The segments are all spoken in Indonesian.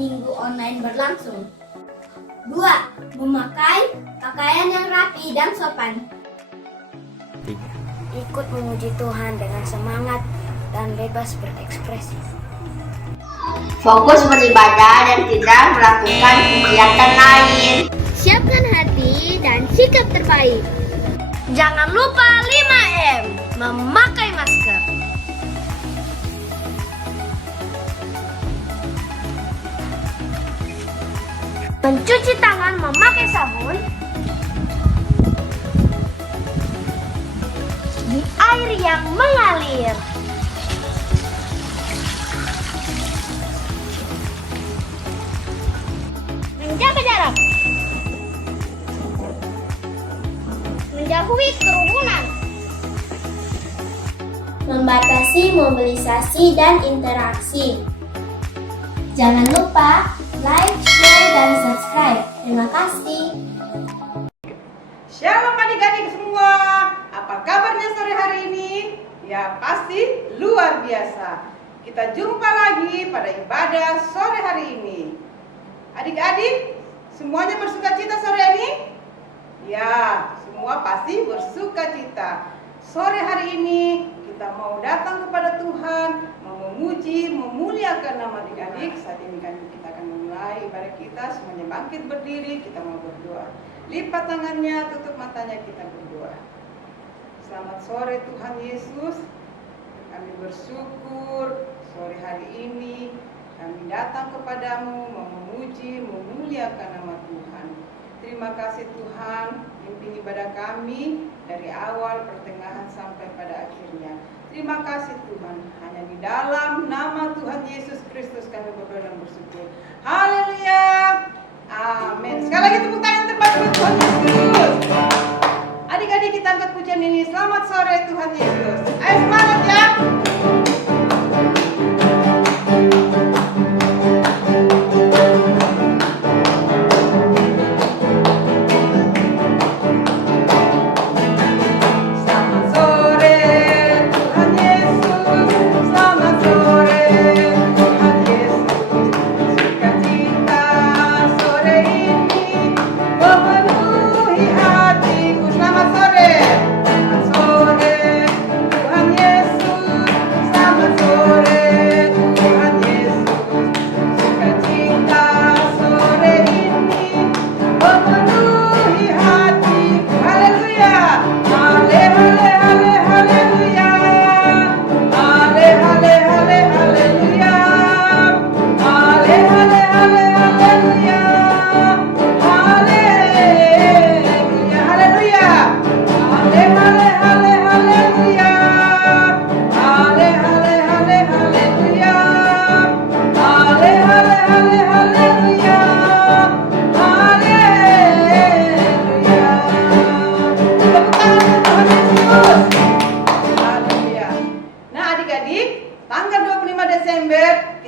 minggu online berlangsung. 2. Memakai pakaian yang rapi dan sopan. Ikut memuji Tuhan dengan semangat dan bebas berekspresi. Fokus beribadah dan tidak melakukan kegiatan lain. Siapkan hati dan sikap terbaik. Jangan lupa 5M, memakai masker. Mencuci tangan memakai sabun di air yang mengalir. Menjaga jarak. Menjauhi kerumunan. Membatasi mobilisasi dan interaksi. Jangan lupa like, share, dan subscribe. Terima kasih. Shalom adik-adik semua. Apa kabarnya sore hari ini? Ya pasti luar biasa. Kita jumpa lagi pada ibadah sore hari ini. Adik-adik, semuanya bersuka cita sore ini? Ya, semua pasti bersuka cita. Sore hari ini kita mau datang kepada Tuhan, mau memuji, memuliakan nama adik-adik. Saat ini kan kita akan memulai ibadah kita. Semuanya bangkit berdiri, kita mau berdoa. Lipat tangannya, tutup matanya, kita berdoa. Selamat sore Tuhan Yesus. Kami bersyukur sore hari ini kami datang kepadamu, mau memuji, memuliakan nama Tuhan. Terima kasih Tuhan, pimpin ibadah kami dari awal, pertengahan, sampai pada akhirnya. Terima kasih Tuhan, hanya di dalam nama Tuhan Yesus Kristus kami berdoa dan bersyukur. Haleluya, amin. Sekali lagi tepuk tangan terbaik buat Tuhan Yesus. Adik-adik kita angkat pujian ini. Selamat sore Tuhan Yesus. Ayo semangat ya.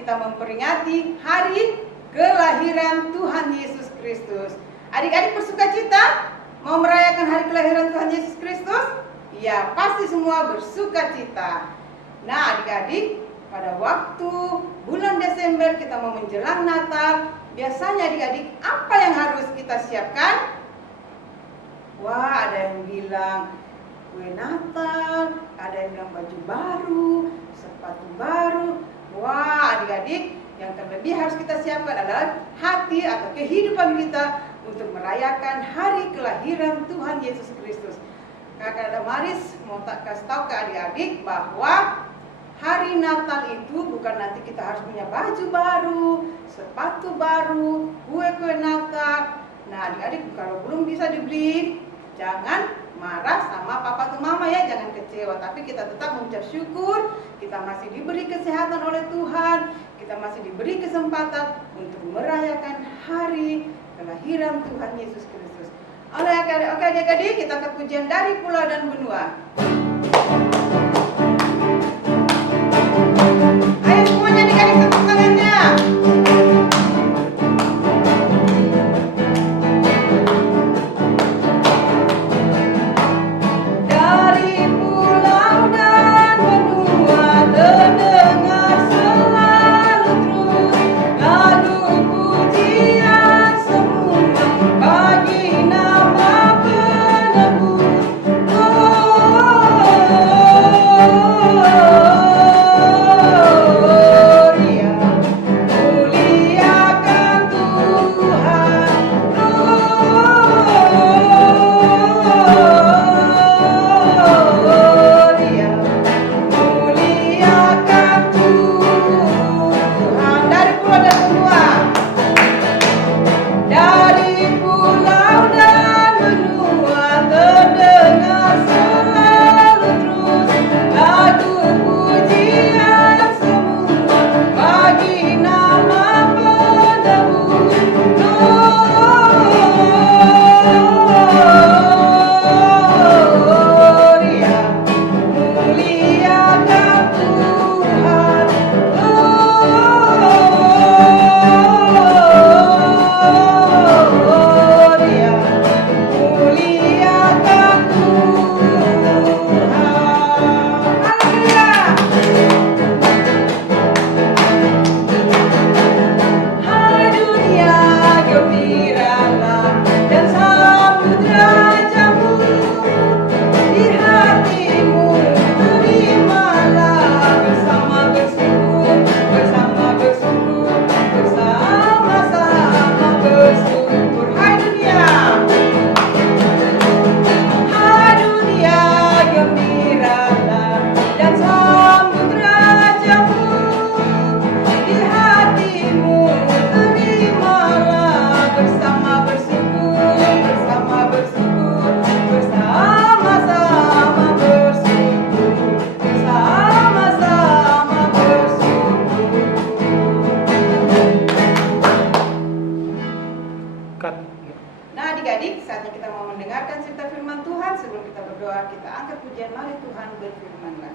Kita memperingati hari kelahiran Tuhan Yesus Kristus. Adik-adik bersuka cita mau merayakan hari kelahiran Tuhan Yesus Kristus? Ya, pasti semua bersuka cita. Nah, adik-adik, pada waktu bulan Desember kita mau menjelang Natal, biasanya adik-adik apa yang harus kita siapkan? Wah, ada yang bilang kue Natal, ada yang bilang baju baru, sepatu baru. Wah, adik-adik, yang terlebih harus kita siapkan adalah hati atau kehidupan kita untuk merayakan hari kelahiran Tuhan Yesus Kristus. Kakak Damaris mau kasih tahu ke adik-adik bahwa hari Natal itu bukan nanti kita harus punya baju baru, sepatu baru, kue-kue Natal. Nah, adik-adik kalau belum bisa dibeli, jangan marah sama papa atau mama ya, jangan kecewa, tapi kita tetap mengucap syukur, kita masih diberi kesehatan oleh Tuhan, kita masih diberi kesempatan untuk merayakan hari kelahiran Tuhan Yesus Kristus. Oke adik-adik, kita ke pujian dari pulau dan benua. Ayo semuanya adik-adik tepuk tangannya. Lagu berdoa, kita angkat pujian, mari Tuhan berfirman-Lah.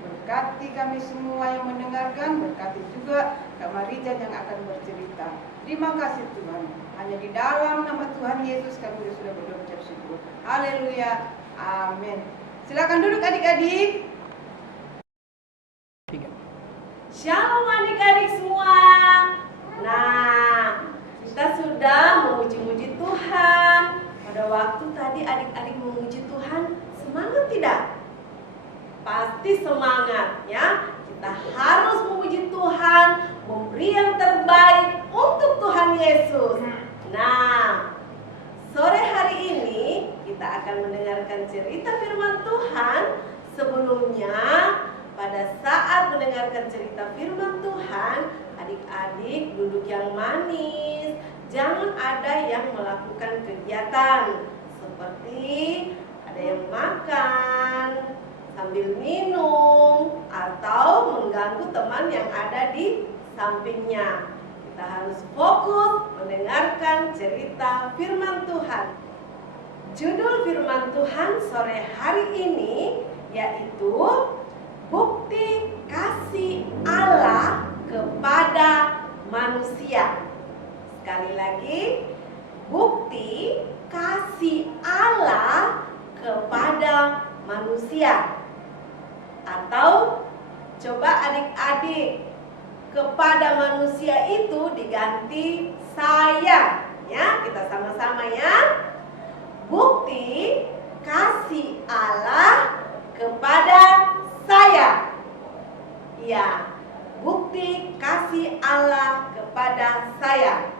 Berkati kami semua yang mendengarkan, berkati juga Kak Marijan yang akan bercerita. Terima kasih Tuhan. Hanya di dalam nama Tuhan Yesus kami sudah berdoa ucap syukur. Haleluya. Amin. Silakan duduk adik-adik. Shalom adik-adik semua. Nah, kita sudah memuji-muji Tuhan. Pada waktu tadi adik-adik memuji Tuhan, semangat tidak? Pasti semangat ya. Kita harus memuji Tuhan, memberi yang terbaik untuk Tuhan Yesus. Nah, sore hari ini kita akan mendengarkan cerita firman Tuhan. Sebelumnya, pada saat mendengarkan cerita firman Tuhan, adik-adik duduk yang manis. Jangan ada yang melakukan kegiatan seperti ada yang makan sambil minum atau mengganggu teman yang ada di sampingnya. Kita harus fokus mendengarkan cerita firman Tuhan. Judul firman Tuhan sore hari ini yaitu bukti kasih Allah kepada manusia. Sekali lagi, bukti kasih Allah kepada manusia. Atau coba adik-adik, kepada manusia itu diganti saya. Ya, kita sama-sama ya. Bukti kasih Allah kepada saya. Ya, bukti kasih Allah kepada saya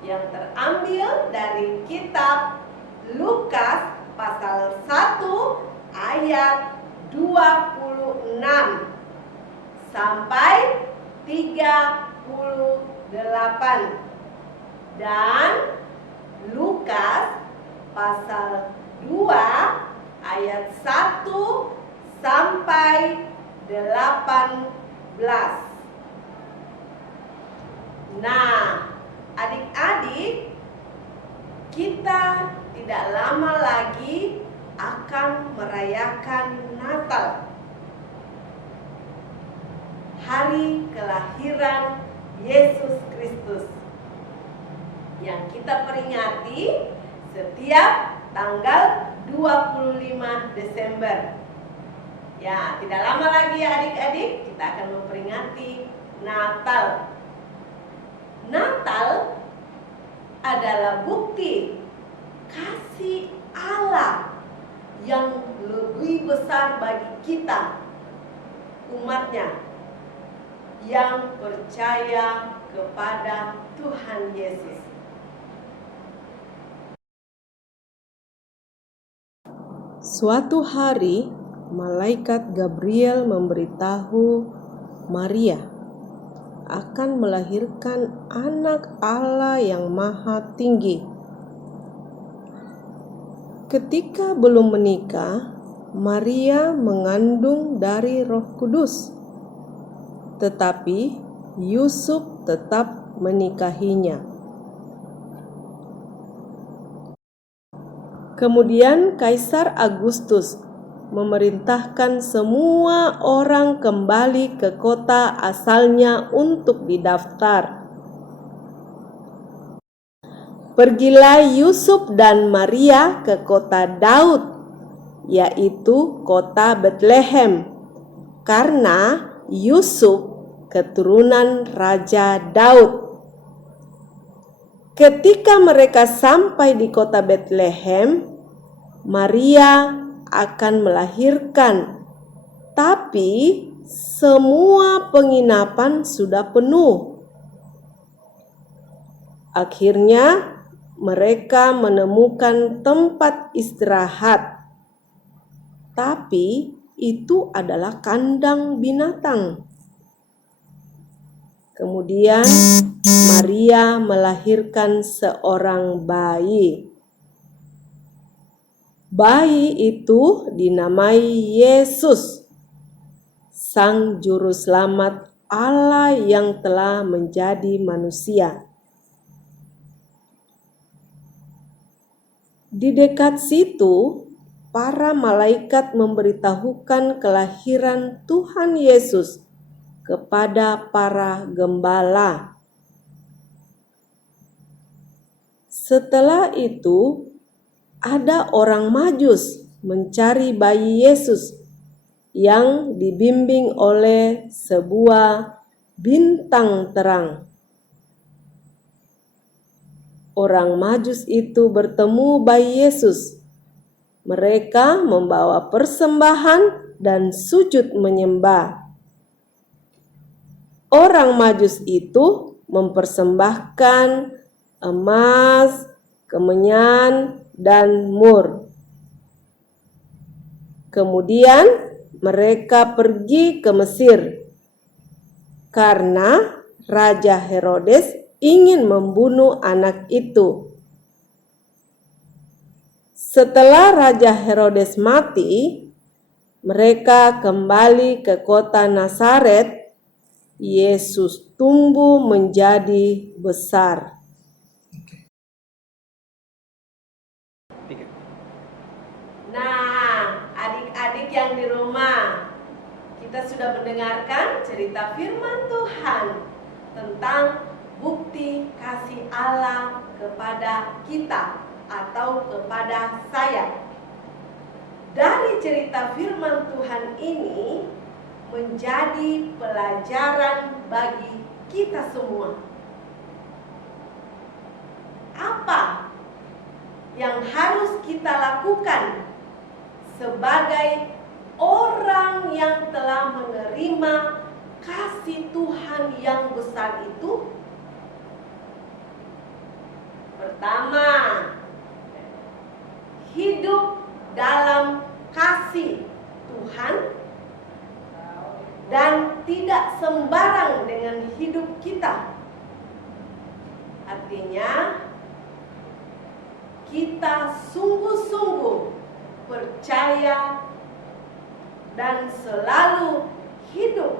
yang terambil dari kitab Lukas pasal 1 ayat 26 sampai 38 dan Lukas pasal 2 ayat 1 sampai 18. Nah, adik-adik, kita tidak lama lagi akan merayakan Natal, hari kelahiran Yesus Kristus, yang kita peringati setiap tanggal 25 Desember. Ya, tidak lama lagi ya adik-adik, kita akan memperingati Natal. Natal adalah bukti kasih Allah yang lebih besar bagi kita, umatnya, yang percaya kepada Tuhan Yesus. Suatu hari, malaikat Gabriel memberitahu Maria akan melahirkan anak Allah yang maha tinggi. Ketika belum menikah, Maria mengandung dari Roh Kudus, tetapi Yusuf tetap menikahinya. Kemudian Kaisar Agustus memerintahkan semua orang kembali ke kota asalnya untuk didaftar. Pergilah Yusuf dan Maria ke kota Daud, yaitu kota Betlehem, karena Yusuf keturunan Raja Daud. Ketika mereka sampai di kota Betlehem, Maria akan melahirkan, tapi semua penginapan sudah penuh. Akhirnya mereka menemukan tempat istirahat, tapi itu adalah kandang binatang. Kemudian Maria melahirkan seorang bayi. Bayi itu dinamai Yesus, Sang Juru Selamat Allah yang telah menjadi manusia. Di dekat situ, para malaikat memberitahukan kelahiran Tuhan Yesus kepada para gembala. Setelah itu, ada orang Majus mencari bayi Yesus yang dibimbing oleh sebuah bintang terang. Orang Majus itu bertemu bayi Yesus. Mereka membawa persembahan dan sujud menyembah. Orang Majus itu mempersembahkan emas, kemenyan, dan mur. Kemudian mereka pergi ke Mesir karena Raja Herodes ingin membunuh anak itu. Setelah Raja Herodes mati, mereka kembali ke kota Nazaret. Yesus tumbuh menjadi besar. Nah, adik-adik yang di rumah, kita sudah mendengarkan cerita firman Tuhan tentang bukti kasih Allah kepada kita atau kepada saya. Dari cerita firman Tuhan ini menjadi pelajaran bagi kita semua. Apa yang harus kita lakukan sebagai orang yang telah menerima kasih Tuhan yang besar itu? Pertama, hidup dalam kasih Tuhan dan tidak sembarang dengan hidup kita. Artinya, kita sungguh-sungguh percaya dan selalu hidup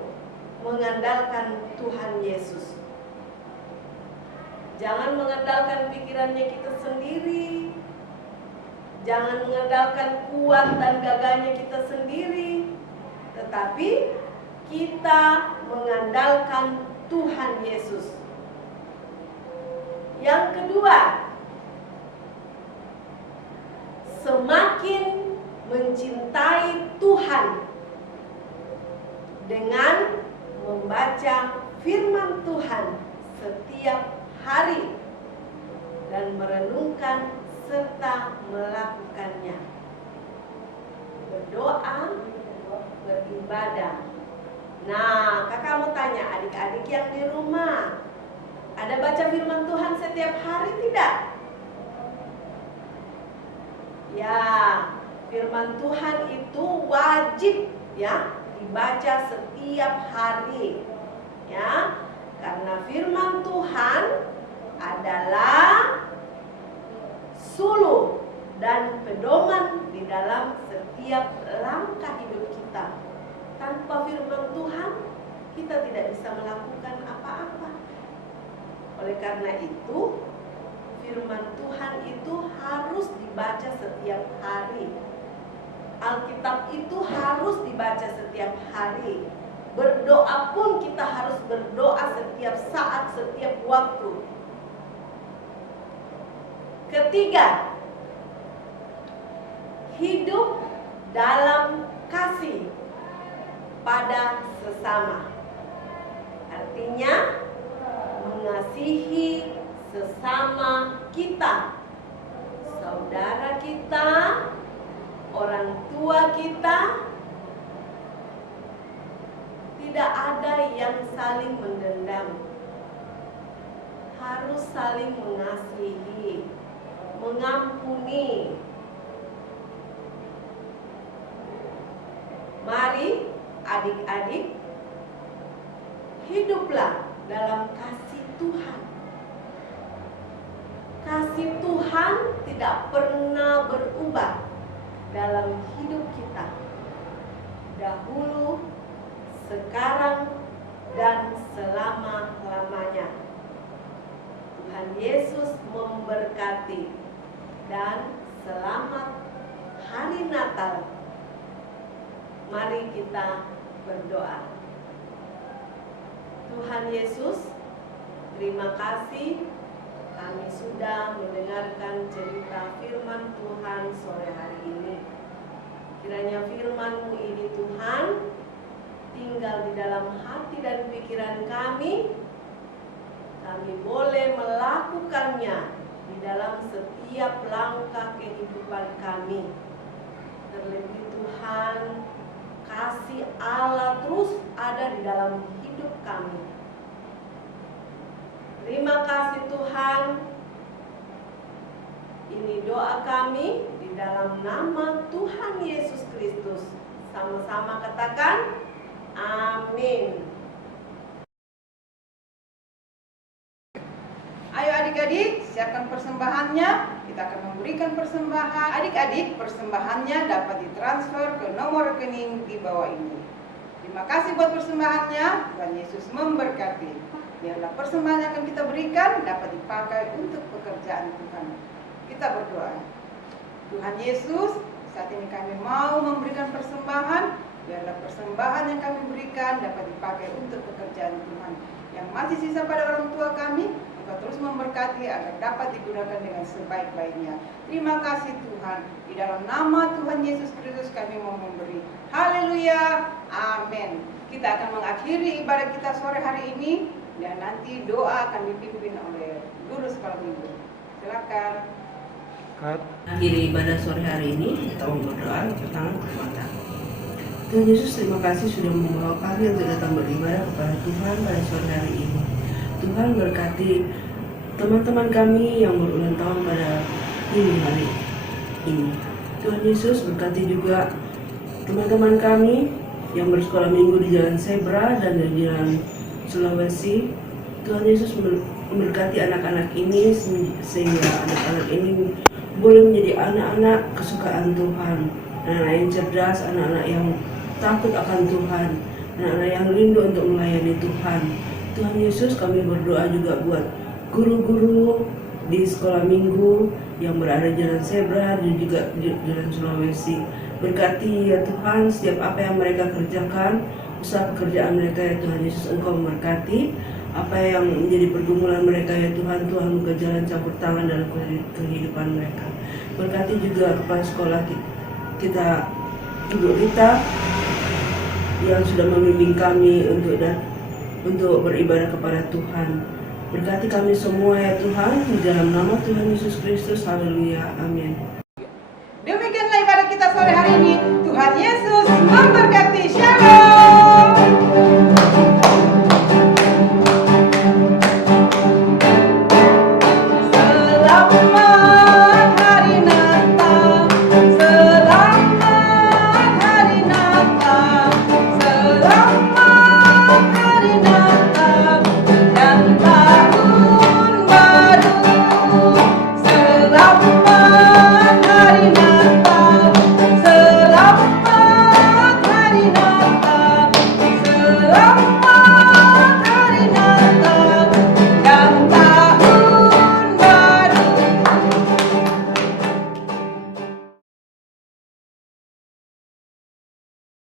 mengandalkan Tuhan Yesus. Jangan mengandalkan pikirannya kita sendiri. Jangan mengandalkan kuat dan gagahnya kita sendiri. Tetapi kita mengandalkan Tuhan Yesus. Yang kedua, semakin mencintai Tuhan dengan membaca firman Tuhan setiap hari dan merenungkan serta melakukannya. Berdoa, beribadah. Nah, kakak mau tanya adik-adik yang di rumah, ada baca firman Tuhan setiap hari tidak? Ya, firman Tuhan itu wajib ya dibaca setiap hari. Ya. Karena firman Tuhan adalah suluh dan pedoman di dalam setiap langkah hidup kita. Tanpa firman Tuhan, kita tidak bisa melakukan apa-apa. Oleh karena itu, firman Tuhan itu harus dibaca setiap hari. Alkitab itu harus dibaca setiap hari. Berdoa pun kita harus berdoa setiap saat, setiap waktu. Ketiga, hidup dalam kasih pada sesama. Artinya mengasihi sesama kita, saudara kita, orang tua kita. Tidak ada yang saling mendendam. Harus saling mengasihi, mengampuni. Mari adik-adik, hiduplah dalam kasih Tuhan. Kasih Tuhan tidak pernah berubah dalam hidup kita. Dahulu, sekarang, dan selama-lamanya. Tuhan Yesus memberkati dan selamat hari Natal. Mari kita berdoa. Tuhan Yesus, terima kasih kami sudah mendengarkan cerita firman Tuhan sore hari ini. Kiranya firman-Mu ini Tuhan tinggal di dalam hati dan pikiran kami. Kami boleh melakukannya di dalam setiap langkah kehidupan kami. Terlebih Tuhan, kasih Allah terus ada di dalam hidup kami. Terima kasih Tuhan. Ini doa kami di dalam nama Tuhan Yesus Kristus. Sama-sama katakan amin. Ayo adik-adik, siapkan persembahannya. Kita akan memberikan persembahan. Adik-adik, persembahannya dapat ditransfer ke nomor rekening di bawah ini. Terima kasih buat persembahannya. Tuhan Yesus memberkati. Biarlah persembahan yang akan kita berikan dapat dipakai untuk pekerjaan Tuhan. Kita berdoa. Tuhan Yesus, saat ini kami mau memberikan persembahan. Biarlah persembahan yang kami berikan dapat dipakai untuk pekerjaan Tuhan. Yang masih sisa pada orang tua kami, Engkau terus memberkati agar dapat digunakan dengan sebaik-baiknya. Terima kasih Tuhan. Di dalam nama Tuhan Yesus Kristus kami mau memberi. Haleluya. Amin. Kita akan mengakhiri ibadah kita sore hari ini. Dan nanti doa akan dipimpin oleh guru sekolah minggu. Silakan. Akhiri ibadah sore hari ini, kita mau berdoa, tangan ke mata. Tuhan Yesus, terima kasih sudah membawa kami untuk datang beribadah kepada Tuhan pada sore hari ini. Tuhan berkati teman-teman kami yang berulang tahun pada minggu hari ini. Tuhan Yesus berkati juga teman-teman kami yang bersekolah minggu di Jalan Zebra dan di Jalan Sulawesi. Tuhan Yesus memberkati anak-anak ini sehingga anak-anak ini boleh menjadi anak-anak kesukaan Tuhan, anak-anak yang cerdas, anak-anak yang takut akan Tuhan, anak-anak yang rindu untuk melayani Tuhan. Tuhan Yesus, kami berdoa juga buat guru-guru di sekolah minggu yang berada di Jalan Zebra dan juga di Jalan Sulawesi. Berkati ya Tuhan setiap apa yang mereka kerjakan, usaha pekerjaan mereka ya Tuhan Yesus, Engkau memberkati apa yang menjadi pergumulan mereka ya Tuhan. Tuhan buka jalan campur tangan dalam kehidupan mereka. Berkati juga kepala sekolah kita Ibu Rita yang sudah membimbing kami untuk beribadah kepada Tuhan. Berkati kami semua ya Tuhan, di dalam nama Tuhan Yesus Kristus. Haleluya, amin. Demikianlah ibadah kita sore hari ini. Tuhan Yesus memberkati.